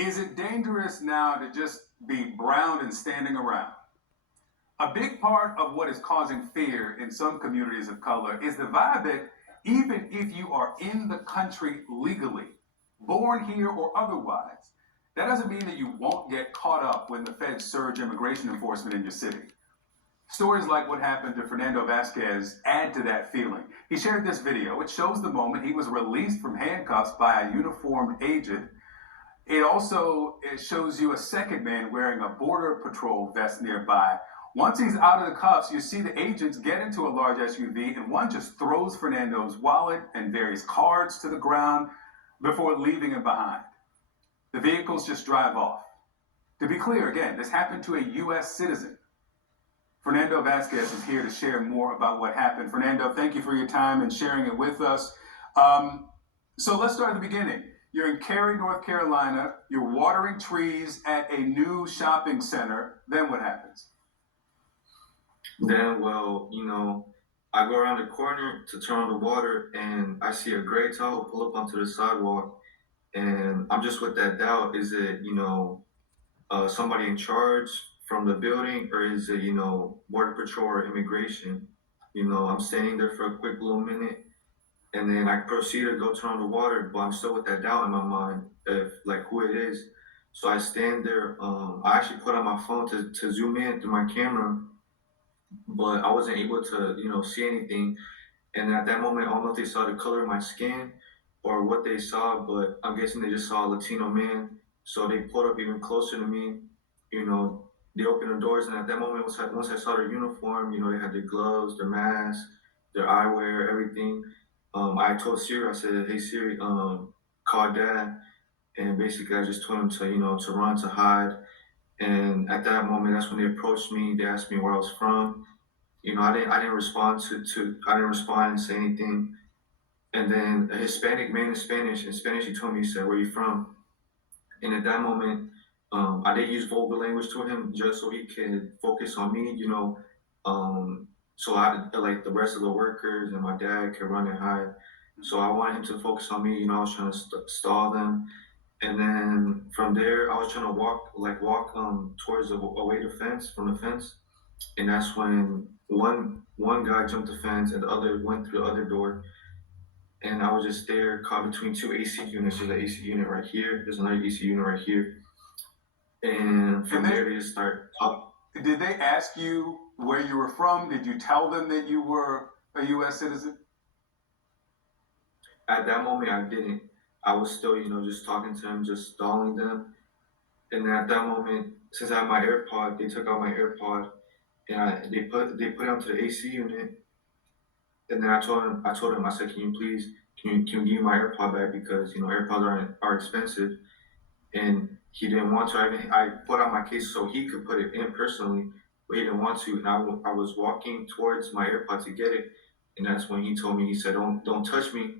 Is it dangerous now to just be brown and standing around? A big part of what is causing fear in some communities of color is the vibe that even if you are in the country legally, born here or otherwise, that doesn't mean that you won't get caught up when the feds surge immigration enforcement in your city. Stories like what happened to Fernando Vasquez add to that feeling. He shared this video. It shows the moment he was released from handcuffs by a uniformed agent. It shows you a second man wearing a border patrol vest nearby. Once he's out of the cuffs, you see the agents get into a large SUV, and one just throws Fernando's wallet and various cards to the ground before leaving him behind. The vehicles just drive off. To be clear, again, this happened to a U.S. citizen. Fernando Vasquez is here to share more about what happened. Fernando, thank you for your time and sharing it with us. So let's start at the beginning. You're in Cary, North Carolina. You're watering trees at a new shopping center. Then what happens? Then, well, I go around the corner to turn on the water, and I see a gray Tahoe pull up onto the sidewalk, and I'm just with that doubt: is it, somebody in charge from the building, or is it, border patrol or immigration? I'm standing there for a quick little minute, and then I proceed to go turn on the water, but I'm still with that doubt in my mind of like who it is. So I stand there. I actually put on my phone to zoom in through my camera, but I wasn't able to, see anything. And at that moment, I don't know if they saw the color of my skin or what they saw, but I'm guessing they just saw a Latino man. So they pulled up even closer to me. They opened the doors, and at that moment, once I saw their uniform, they had their gloves, their masks, their eyewear, everything. I told Siri, I said, "Hey Siri, call Dad," and basically I just told him to, to run, to hide. And at that moment, that's when they approached me. They asked me where I was from. I didn't respond I didn't respond and say anything. And then a Hispanic man in Spanish, he told me, he said, "Where you from?" And at that moment, I did use vulgar language to him just so he could focus on me, so like the rest of the workers and my dad could run and hide. So I wanted him to focus on me. I was trying to stall them. And then from there, I was trying to walk towards away the fence from the fence, and that's when one guy jumped the fence and the other went through the other door, and I was just there caught between two AC units. There's an AC unit right here. There's another AC unit right here, and from there they just start talking. Did they ask you where you were from? Did you tell them that you were a U.S. citizen? At that moment, I didn't. I was still, just talking to them, just stalling them. And then at that moment, since I had my AirPod, they took out my AirPod, and they put it onto the AC unit. And then I told him, I said, can you give me my AirPod back, because AirPods are expensive. And he didn't want to. I put out my case so he could put it in personally, but he didn't want to. And I was walking towards my AirPod to get it, and that's when he told me. He said, "Don't touch me."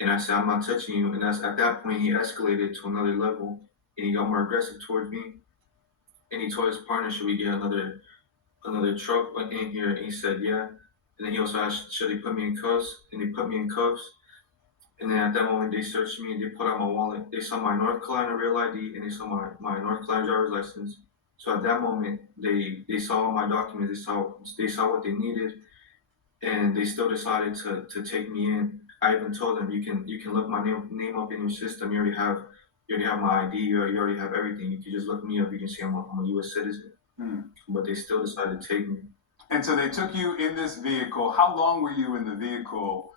And I said, "I'm not touching you." And that's at that point he escalated to another level, and he got more aggressive towards me. And he told his partner, "Should we get another truck in here?" And he said, "Yeah." And then he also asked, "Should they put me in cuffs?" And they put me in cuffs. And then at that moment, they searched me. They put out my wallet. They saw my North Carolina real ID, and they saw my North Carolina driver's license. So at that moment, they saw all my documents. They saw what they needed, and they still decided to take me in. I even told them, you can look my name up in your system. You already have my ID. You already have everything. You can just look me up. You can see I'm a U.S. citizen. But they still decided to take me. And so they took you in this vehicle. How long were you in the vehicle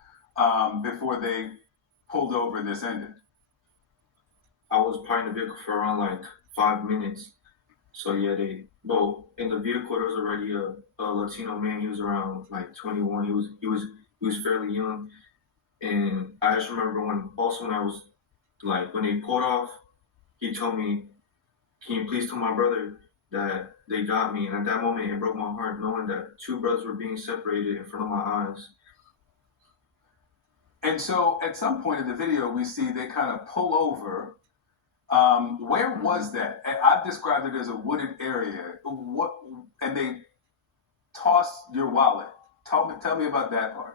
before they pulled over and this ended? I was probably in the vehicle for around like 5 minutes. So yeah, in the vehicle there was already a Latino man. He was around like 21. He was fairly young. And I just remember when I was like, when they pulled off, he told me, "Can you please tell my brother that they got me?" And at that moment, it broke my heart knowing that two brothers were being separated in front of my eyes. And so at some point in the video, we see they kind of pull over. Where was that? I've described it as a wooded area. And they toss your wallet. Tell me about that part.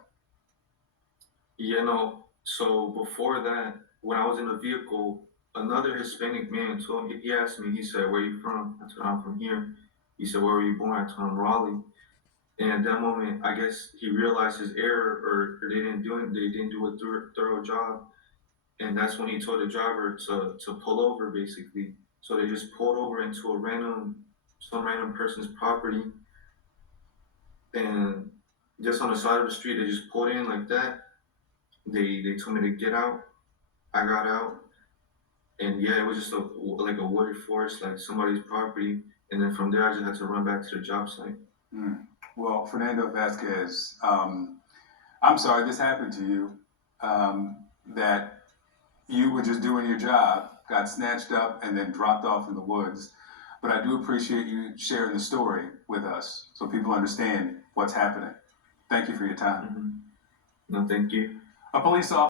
So before that, when I was in the vehicle, another Hispanic man told me, he asked me, he said, "Where you from?" I told him, "I'm from here." He said, "Where were you born?" I told him, "Raleigh." And at that moment, I guess he realized his error, or they didn't do a thorough job. And that's when he told the driver to pull over, basically. So they just pulled over into some random person's property, and just on the side of the street, they just pulled in like that. They told me to get out. I got out, and yeah, it was just like a wooded forest, like somebody's property. And then from there, I just had to run back to the job site. Well, Fernando Vasquez, I'm sorry this happened to you. That you were just doing your job, got snatched up, and then dropped off in the woods. But I do appreciate you sharing the story with us so people understand what's happening. Thank you for your time. No, thank you. A police officer